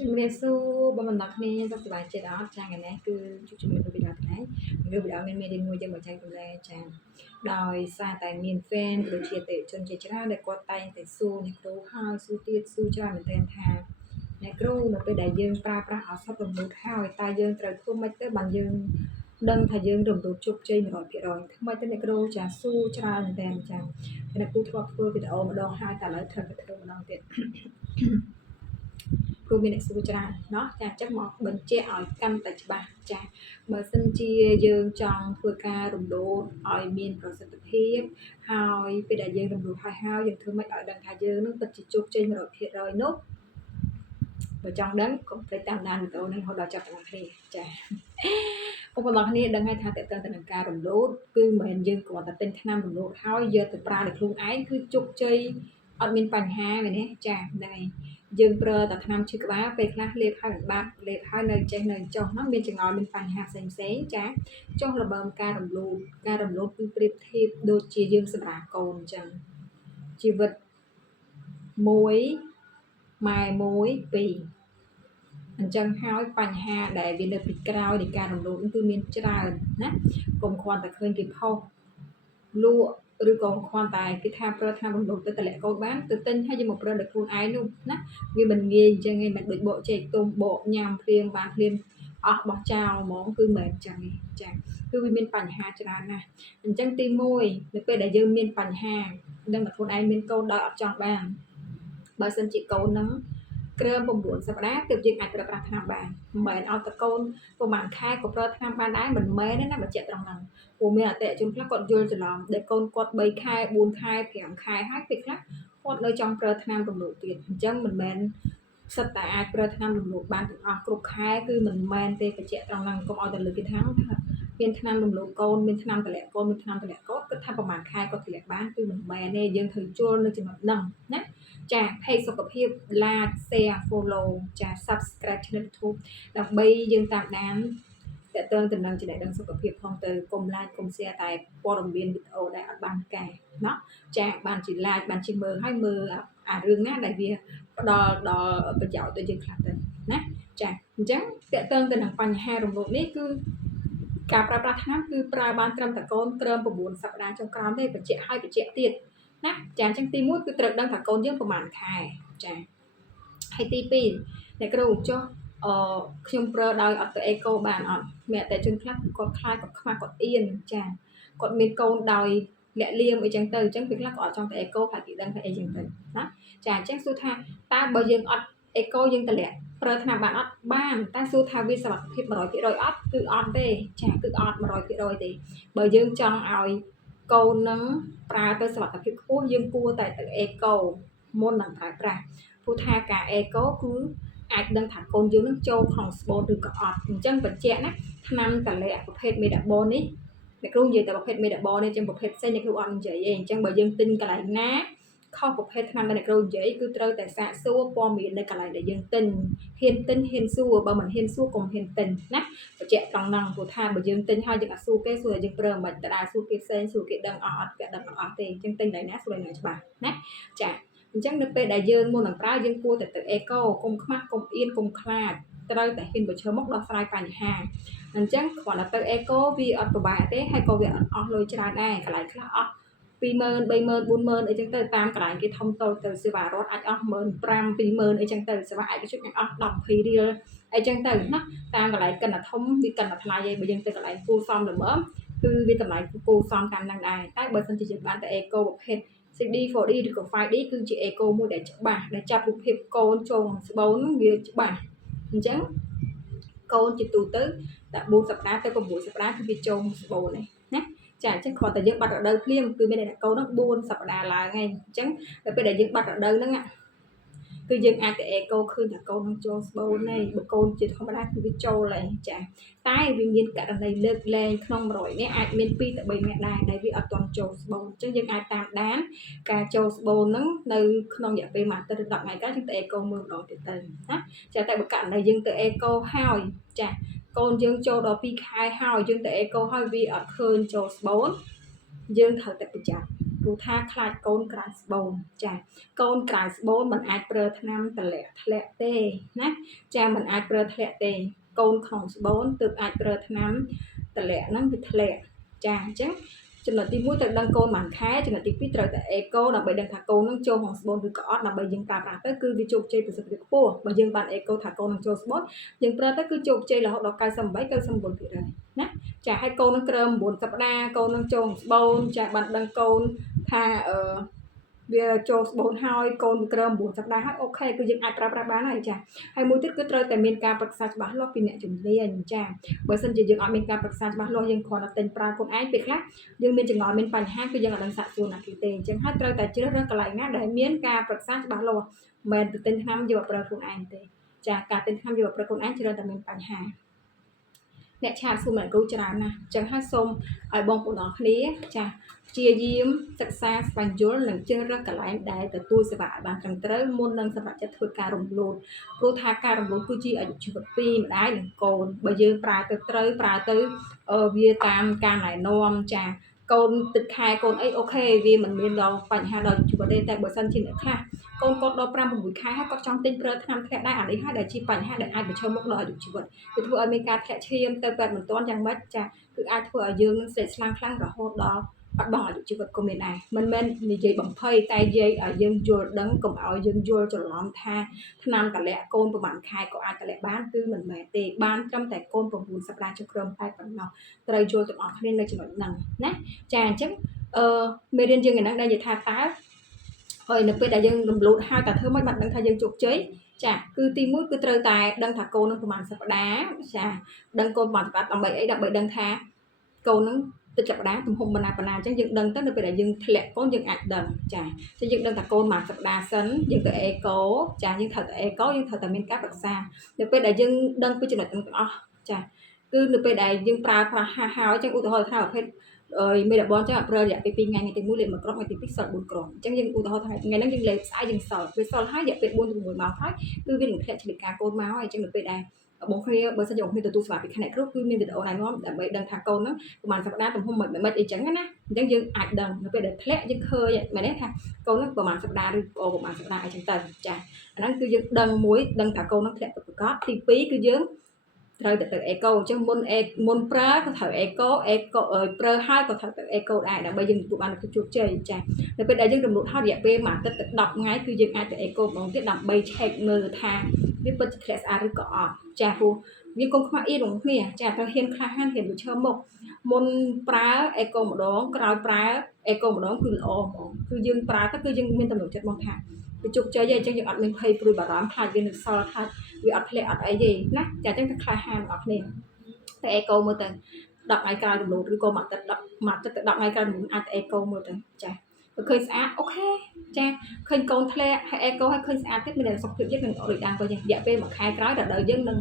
ជំរាបសួរបងប្អូនទាំងគ្នាសុខសប្បាយចិត្តអត់ចាថ្ងៃនេះគឺជួបជុំគ្នាវីដេអូថ្ងៃវីដេអូមានមេរៀនមួយយើងមកចែករំលែកចាដោយសារតែមាន fan ដូចជាទេជនជាច្រើនដែលគាត់តែងតែសួរអ្នកគ្រូហើយសួរទៀតសួរច្រើនមែនទែនថាអ្នកគ្រូនៅពេលដែលយើងប្រើប្រាស់ឱសថរំលូតហើយតើយើងត្រូវធ្វើម៉េចទៅបានយើងដឹងថាយើងរំលូតជោគជ័យ 100% ថ្មីទៅអ្នកគ្រូចាសួរច្រើនមែនទែនចាអ្នកគ្រូធ្លាប់ធ្វើវីដេអូម្ដងហើយតែឥឡូវត្រូវធ្វើម្ដងទៀតព្រោះមានអ្នកសួរច្រើនเนาะចាអញ្ចឹងមកបញ្ជាក់ឲ្យកាន់តែច្បាស់ចាបើសិនជាយើងចង់ធ្វើការរំលោភឲ្យមានប្រសិទ្ធភាពហើយពេលដែលយើងរំលោភហើយយើងធ្វើម៉េចឲ្យដឹងថាយើងនឹងពិតជាជោគជ័យ 100% នោះបើចង់ដឹងកុំភ្លេចតាមដានវីដេអូនេះរហូតដល់ចប់ទាំងគ្នាចាបងប្អូនគ្នាដឹងហើយថាតើតើទៅនឹងការរំលោភគឺមិនមែនយើងគ្រាន់តែទិញថ្នាំរំលោភហើយយកទៅប្រើដោយខ្លួនឯងគឺជោគជ័យអត់មានបញ្ហាមែនទេចាហ្នឹងហើយយើងប្រើតែថ្នាំឈឺក្បាលពេលខ្លះលេបហើយមិនបាត់លេបហើយនៅចេះនៅចុះហ្នឹងមានចង្អុលមានបញ្ហាផ្សេងចាចុះរបើមការរំលោភគឺប្រៀបធៀបដូចជាយើងសម្រាប់កូនអញ្ចឹងជីវិតមួយម៉ែមួយពីរអញ្ចឹងហើយបញ្ហាដែលវានៅពីក្រោយនៃការរំលោភគឺមានច្រើនណាកុំគ្រាន់តែឃើញគេផុសលក់ឬក៏គ្រាន់តែគេថាប្រើថ្នាំរំលោភទៅតម្លាក់កូនបានទៅទិញហើយយកមកប្រើដោយខ្លួនឯងនោះណាវាមិនងាយអញ្ចឹងឯងមិនដូចបកចេកទុំបកញ៉ាំភ្លាមបានភ្លាមអស់បោះចោលហ្មងគឺមិនអញ្ចឹងទេចាគឺវាមានបញ្ហាច្រើនណាស់អញ្ចឹងទី1នៅពេលដែលយើងមានបញ្ហាដឹងតែខ្លួនឯងមានកូនដោយអត់ចង់បានបើសិនជាកូននឹងក្រឹម9សប្តាហ៍ទើបយើងអាចប្រើប្រាស់ថ្នាំបានមិនមែនឲ្យតកូនប្រហែលខែក៏ប្រើថ្នាំបានដែរមិនមែនទេណាបញ្ជាក់ត្រង់ហ្នឹងព្រោះមានអតិថិជនខ្លះគាត់យល់ច្រឡំដែលកូនគាត់3ខែ4ខែ5ខែហើយពេលខ្លះគាត់នៅចង់ប្រើថ្នាំរំលោភទៀតអញ្ចឹងមិនមែនសិតតែអាចប្រើថ្នាំរំលោភបានទាំងអស់គ្រប់ខែគឺមិនមែនទេបញ្ជាក់ត្រង់ហ្នឹងកុំឲ្យតែលើកគេថាមានថ្នាំរំលោភកូនមានថ្នាំតម្លាក់កូនមានថ្នាំតម្លាក់កូនគិតថាប្រហែលខែគាត់តម្លាក់បានគឺមិនមែនទេយើងត្រូវជល់នៅចំណុចហ្នឹងណាចា page សុខភាព like share follow ចា subscribe channel YouTube ដើម្បីយើងតាមដានតើតើតំណែងចំណេះដឹងសុខភាពផងទៅកុំ like កុំ share តែព័ត៌មានវីដេអូដែលអត់បានការเนาะចាបានជា like បានជាមើលហើយមើលអារឿងណាដែលវាផ្ដល់ដល់ប្រយោជន៍ទៅយើងខ្លះទៅណាចាអញ្ចឹងតើតើទៅនឹងបញ្ហារំលោភនេះគឺការប្រើប្រាស់ថ្នាំគឺប្រើបានត្រឹមតែកូនក្រឹម9សប្តាហ៍ចុងក្រោយទេបញ្ជាក់ឲ្យបញ្ជាក់ទៀតណាចាអញ្ចឹងទី1គឺត្រូវដឹងថាកូនយើងប្រហែលខែចាហើយទី2អ្នកគ្រូចុះខ្ញុំប្រើដោយអត់ទៅអេកូបានអត់មានតែជនខ្លះគាត់ខ្លាចគាត់ខ្មាស់គាត់អៀនចាគាត់មានកូនដោយលាក់លៀមអីចឹងទៅអញ្ចឹងពេលខ្លះក៏អត់ចង់ទៅអេកូហើយគេដឹងថាអីចឹងទៅណាចាអញ្ចឹងសួរថាតើបើយើងអត់អេកូយើងតម្លាក់ប្រើថ្នាំបានអត់បានតែសួរថាវាសុខភាព 100% អត់គឺអត់ទេចាគឺអត់ 100% ទេបើយើងចង់ឲ្យកូននឹងប្រើទៅសុខភាពខ្ពស់យើងគួរតែទៅអេកូមុននឹងប្រើប្រាស់ព្រោះថាការអេកូគឺអាចដឹងថាកូនយើងនឹងចូលក្នុងស្បូនឬក៏អត់អញ្ចឹងបញ្ជាក់ណាថ្នាំតម្លាក់ប្រភេទមេតាបូននេះអ្នកគ្រូនិយាយតែប្រភេទមេតាបូននេះចឹងប្រភេទផ្សេងអ្នកគ្រូអត់និយាយទេអញ្ចឹងបើយើងទិញកន្លែងណាខុសប្រភេទថ្នាំដែលអ្នកគ្រូនិយាយគឺត្រូវតែសាកសួរព័ត៌មាននៅកន្លែងដែលយើងទិញហ៊ានទិញហ៊ានសួរបើមិនហ៊ានសួរកុំហ៊ានទិញណាបញ្ជាក់ត្រង់ហ្នឹងព្រោះថាបើយើងទិញហើយយើងអត់សួរគេសួរតែយើងប្រើមិនដដែលសួរគេផ្សេងសួរគេដឹងអត់គេដឹងអត់ទេអញ្ចឹងទិញតែណាសួរតែណាច្បាស់ណាចាអញ្ចឹងនៅពេលដែលយើងមុននឹងប្រើយើងគួរតែទៅអេកូកុំខ្មាស់កុំអៀនកុំខ្លាចត្រូវតែហ៊ានប្រឈមមុខដោះស្រាយបញ្ហាអញ្ចឹងគ្រាន់តែទៅអេកូវាអត់ពិបាកទេហើយក៏វាអត់អស់លុយច្រើនដែរកន្លែងខ្លះអស់20000 30000 40000អីចឹងទៅតាមកន្លែងគេធំតូចទៅសេវារដ្ឋអាចអស់15000 20000អីចឹងទៅសេវាឯកជនអាចអស់10 20រៀលអីចឹងទៅណាតាមកន្លែងកិនតែធំវាកិនតែថ្លៃឯងបើយើងទៅកន្លែងគូសំល្មមគឺវាតម្លៃគូសំតាមហ្នឹងដែរតែបើសិនជាយើងបានទៅអេកូប្រភេទ 6D 4D ឬក៏ 5D គឺជាអេកូមួយដែលច្បាស់ដែលចាប់រូបភាពកូនចូលស្បូនវាច្បាស់អញ្ចឹងកូនជាទូទៅតែ4សប្តាហ៍ទៅ6សប្តាហ៍គឺវាចូលស្បូនឯណាចាអញ្ចឹងគ្រាន់តែយើងបាត់រដូវភ្លាមគឺមានតែកូនហ្នឹង4សប្តាហ៍ឡើងឯងអញ្ចឹងដល់ពេលដែលយើងបាត់រដូវហ្នឹងគឺយើងអាចទៅអេកូឃើញថាកូននឹងចូលស្បូនឯងបើកូនជាធម្មតាគឺវាចូលឯងចាតែវាមានករណីលើកលែងក្នុង100នាក់អាចមាន2ទៅ3នាក់ដែរដែលវាអត់ទាន់ចូលស្បូនអញ្ចឹងយើងអាចតាមដានការចូលស្បូនហ្នឹងនៅក្នុងរយៈពេល1អាទិត្យឬ10ថ្ងៃក្រោយយើងទៅអេកូមើលម្ដងទៀតទៅណាចាតែបើករណីយើងទៅអេកូហើយចាកូនយើងចូលដល់2ខែហើយយើងទៅអេកូហើយវាអត់ឃើញចូលស្បូនយើងត្រូវតែប្រយ័ត្នព្រ ព្រោះថាខ្លាចកូនក្រៅស្បូនចាកូនក្រៅស្បូនមិនអាចប្រើថ្នាំតម្លាក់ធ្លាក់ទេណាចាមិនអាចប្រើធ្លាក់ទេកូនក្នុងស្បូនទើបអាចប្រើថ្នាំតម្លាក់ហ្នឹងវាធ្លាក់ចាអញ្ចឹងចំណុចទី1ត្រូវដឹងកូនបានខែចំណុចទី2ត្រូវតែអេកូដើម្បីដឹងថាកូននឹងចូលក្នុងស្បូនឬក៏អត់ដើម្បីយើងប្រើប្រាស់ទៅគឺវាជោគជ័យប្រសិទ្ធភាពខ្ពស់បើយើងបានអេកូថាកូននឹងចូលស្បូនយើងប្រើទៅគឺជោគជ័យរហូតដល់98-99%ណាចាហើយកូននឹងក្រឹម9សប្តាហ៍កូននឹងចូលស្បូនចាបានដឹងកូនថាវាចូលស្បូនហើយកូនក្រឹម9សប្តាហ៍ហើយអូខេគឺយើងអាចប្រើប្រាស់បានហើយចាហើយមួយទៀតគឺត្រូវតែមានការប្រឹក្សាច្បាស់លាស់ពីអ្នកជំនាញចាបើមិនជាយើងអត់មានការប្រឹក្សាច្បាស់លាស់យើងគ្រាន់តែទិញប្រើខ្លួនឯងពេលខ្លះយើងមានចង្អល់មានបញ្ហាគឺយើងអត់ដឹងសាកសួរណាគេទេអញ្ចឹងហើយត្រូវតែជ្រើសរើសកន្លែងណាដែលមានការប្រឹក្សាច្បាស់លាស់មិនទៅទិញថ្នាំយកប្រើខ្លួនឯងទេចាការទិញថ្នាំយកប្រើខ្លួនឯងច្រើនតែមានបញ្ហាអ្នកឆាតសួរមកគ្រូច្រើនណាស់អញ្ចឹងហើយសូមឲ្យបងប្អូនទាំងគ្នាចាព្យាយាមសិក្សាស្វែងយល់និងជ្រើសរើសកន្លែងដែលទទួលសេវាឲ្យបានត្រឹមត្រូវមុននឹងសម្រាប់ចិត្តធ្វើការរំលោភព្រោះថាការរំលោភគឺជាអាយុជីវិតពីម្ដាយនិងកូនបើយើងប្រើទៅត្រូវប្រើទៅវាតាមការណែនាំចាកូនទឹកខែកូនអីអូខេវាមិនមានដល់បញ្ហាដល់ជីវិតទេតែបើសិនជាអ្នកខ្លះកូនគាត់ដល់5-6ខែហើយគាត់ចង់ទិញប្រើថ្នាំធ្លាក់ដែរអានេះហើយដែលជាបញ្ហាដែលអាចប្រឈមមុខដល់អាយុជីវិតវាធ្វើឲ្យមានការធ្លាក់ឈាមទៅពេទ្យមិនទាន់យ៉ាងម៉េចចាគឺអាចធ្វើឲ្យយើងនឹងស្រេកស្លាំងខ្លាំងរហូតដល់បាត់បង់អាយុជីវិតក៏មានដែរមិនមែននិយាយបំភ័យតែនិយាយឲ្យយើងយល់ដឹងកុំឲ្យយើងយល់ច្រឡំថាថ្នាំតម្លាក់កូនប្រហែលខែក៏អាចតម្លាក់បានគឺមិនមែនទេបានត្រឹមតែកូន9សប្តាហ៍ចុះក្រោមតែប៉ុណ្ណោះត្រូវយល់ទាំងអស់គ្នានៅចំណុចហ្នឹងណាចាអញ្ចឹងមេរៀនយើងឯហ្នឹងដែលនិយាយថាតើហើយនៅពេលដែលយើងរំលូតហើយតើធ្វើម៉េចបានដឹងថាយើងជោគជ័យចាគឺទី1គឺត្រូវតែដឹងថាកូននឹងប្រហែលសប្តាហ៍ចាដឹងកូនប្រហែលសប្តាហ៍ដើម្បីអីដើម្បីដឹងថាកូននឹងទឹកសប្តាហ៍ទំហំប៉ុណ្ណាអញ្ចឹងយើងដឹងទៅនៅពេលដែលយើងធ្លាក់កូនយើងអាចដឹងចាអញ្ចឹងយើងដឹងថាកូនមួយសប្តាហ៍សិនយើងទៅអេកូចាយើងត្រូវទៅអេកូយើងត្រូវតែមានការប្រឹក្សានៅពេលដែលយើងដឹងពីចំណុចទាំងអស់ចាគឺនៅពេលដែលយើងប្រើប្រាស់ហើយអញ្ចឹងឧទាហរណ៍ថាប្រភេទមេរបងអញ្ចឹងអត់ប្រើរយៈពេល2ថ្ងៃទី1លេខ1គ្រាប់ថ្ងៃទី2សល់4គ្រាប់អញ្ចឹងយើងឧទាហរណ៍ថ្ងៃហ្នឹងយើងលេខស្អែកយើងសល់ពេលសល់ហើយរយៈពេល4ទៅ6ម៉ោងហើយគឺវានឹងធ្លាក់ឆ្លៀតការកូនមកហើយអញ្ចឹងនៅពេលដែលបងគ្នាបើសិនជាបងគ្នាទទួលស្វាពីផ្នែកគ្រូគឺមានវីដេអូណែនាំដើម្បីដឹងថាកូនហ្នឹងប្រហែលសប្តាហ៍ទំហំមិនអីចឹងណាអញ្ចឹងយើងអាចដឹងនៅពេលដែលធ្លាក់យើងឃើញមែនទេថាកូនហ្នឹងប្រហែលសប្តាហ៍ឬប្រហែលសប្តាហ៍អីចឹងទៅចាអាហ្នឹងគឺយើងដឹងមួយដឹងថាកូនហ្នឹងធ្លាក់ពិតប្រាកដទី2គឺយើងត្រូវតែទៅអេកូអញ្ចឹងមុនប្រើក៏ត្រូវអេកូប្រើហើយក៏ត្រូវទៅអេកូដែរដើម្បីយើងទទួលបានភាពជោគជ័យចានៅពេលដែលយើងរំលូតហើយរយៈពេលមួយអាទិត្យទៅ10ថ្ងៃគឺយើងអាចទៅអេកូម្ដងទៀតដើម្បី check មើលថាវាពិតជាធ្លាក់ស្អាតឬក៏អត់ចាព្រោះវាកុំខ្មាស់អៀនរបស់គ្នាចាត្រូវហ៊ានក្លាហានហ៊ានប្រឈមមុខមុនប្រើអេកូម្ដងក្រោយប្រើអេកូម្ដងគឺល្អហ្មងគឺយើងប្រើទៅគឺយើងមានទំនុកចិត្តមកថាវាជោគជ័យហើយអញ្ចឹងយើងអត់មានភ័យព្រួយបារម្ភខ្លាចវានឹងសល់ខាត់វាអត់ធ្លាក់អត់អីទេណាចាអញ្ចឹងទៅក្លាហានបងប្អូនតែអេកូមើលទៅ10ថ្ងៃក្រោយរំលោភឬក៏មួយអាទិត្យទៅ10ថ្ងៃក្រោយរំលោភអាចទៅអេកូមើលទៅចាបើឃើញស្អាតអូខេចាឃើញកូនធ្លាក់ហើយអេកូហើយឃើញស្អាតទៀតមានតែសុខភាពយើងនឹងដូចដើមវិញរយៈពេល1ខែក្រោយដល់យើងនឹង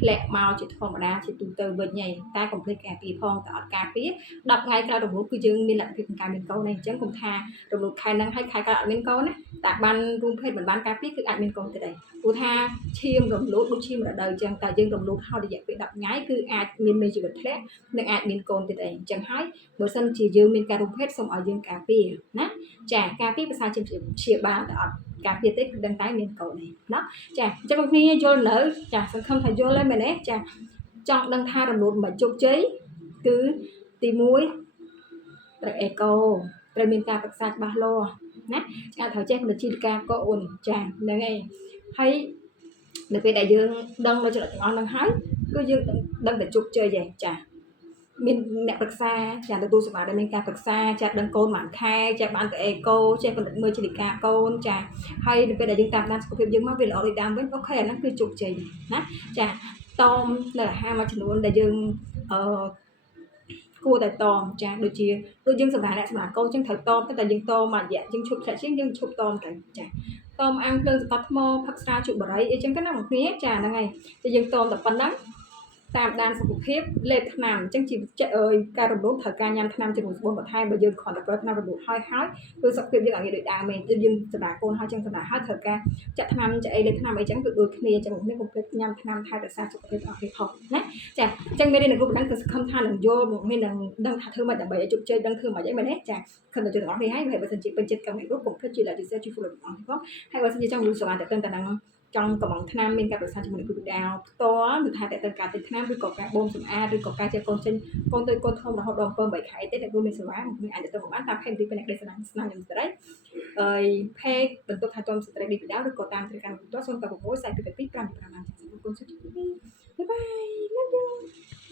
ធ្លាក់មកជាធម្មតាជាទូទៅវិញហើយតែកុំភ្លេចការពារផងតែអត់ការពារ10ថ្ងៃក្រោយរំលោភគឺយើងមានលទ្ធភាពក្នុងការមានកូនហើយអញ្ចឹងកុំថារំលោភខែហ្នឹងហើយខែក្រោយអត់មានកូនណាតែបានរួមភេទមិនបានការពារគឺអាចមានកូនទៅដែរព្រោះថាឈាមរំលោភដូចឈាមរដូវអញ្ចឹងតែយើងរំលោភហើយរយៈពេល10ថ្ងៃគឺអាចមានមេជីវិតធ្លាក់និងអាចមានកូនទៀតអីអញ្ចឹងហើយបើសិនជាយើងមានការរួមភេទសូមឲ្យយើងការពារណាចាការពារភាសាជាព្យាបាលតែអត់ការពារទេគឺដឹងតែមានកូននេះណាចាអញ្ចឹងបងប្អូនយល់នៅចាសង្ឃឹមថាយល់ហើយមែនទេចាចង់ដឹងថារំលោភមិនជោគជ័យគឺទី1ត្រូវអេកូត្រូវមានការប្រឹក្សាច្បាស់លាស់ណាចាត្រូវចេះវិជ្ជាការកូនចាហ្នឹងហើយហើយនៅពេលដែលយើងដឹងនៅចំណុចទាំងអស់ហ្នឹងហើយគឺយើងដឹងតែជោគជ័យឯងចាមានអ្នកប្រឹក្សាចាទទួលសេវាដែលមានការប្រឹក្សាចាដឹងកូនមួយខែចាបានទៅអេកូចេះពិនិត្យមើលជីវិតការកូនចាហើយនៅពេលដែលយើងតាមដានសុខភាពយើងមកវាល្អដូចដើមវិញអូខេអាហ្នឹងគឺជោគជ័យណាចាតមនៅអាហារមួយចំនួនដែលយើងគួរតែតមចាដូចយើងសម្រាប់អ្នកសម្រាប់កូនអញ្ចឹងត្រូវតមតែយើងតមមួយរយៈយើងឈប់ធ្លាក់ឈាមយើងឈប់តមទៅចាតមអាំងភ្លើងសកត់ថ្មផឹកស្រាជក់បារីអីចឹងទៅណាបងប្អូនចាហ្នឹងហើយតែយើងតមតែប៉ុណ្ណឹង តាមដានសុខភាពលេបថ្នាំអញ្ចឹងជាការរំលោភត្រូវការញ៉ាំថ្នាំជាមួយស្បូនបន្ថែមបើយើងគ្រាន់តែប្រើថ្នាំរំលោភហើយគឺសុខភាពយើងអត់ងាយដូចដើមទេយើងសម្រាប់កូនហើយចឹងសម្រាប់ហើយត្រូវការចាក់ថ្នាំចាក់អីលេបថ្នាំអីចឹងគឺដូចគ្នាចឹងនេះកុំភ្លេចញ៉ាំថ្នាំថែរក្សាសុខភាពរបស់គេផងណាចាអញ្ចឹងមេរៀនគ្រូបណ្ដឹងគឺសង្ឃឹមថានឹងយល់មកមាននឹងដឹងថាធ្វើម៉េចដើម្បីឲ្យជោគជ័យដឹងធ្វើម៉េចអីមែនទេចាខំទៅជួយទាំងអស់គ្នាហើយបើសិនជាពេញចិត្តកម្មវិធីនោះកុំភ្លេចជួយ like ជួយ share ជួយ follow ទាំងអស់គ្នាផងហើយបើសិនជាចង់รู้សម្រាប់តែនឹងចង់កំងថ្នាំមានការប្រឹក្សាជាមួយនឹងគ្រូបិតាផ្ទាល់មិនថាតែទៅការទិញថ្នាំឬក៏ការបូមសម្អាតឬក៏ការចេះកូនចេញកូនទៅកូនធំរហូតដល់7 8ខែទេតែគ្រូមានសេវាមិនអាចទៅបានតាម page ទីពេញអ្នកដេកស្នាមខ្ញុំស្រីហើយ page បន្ទប់ថែទាំស្ត្រីឌីពីដាឬក៏តាមទូរស័ព្ទ096 4222 555ចា៎សូមអរគុណសុខចិត្តបាយបាយ love you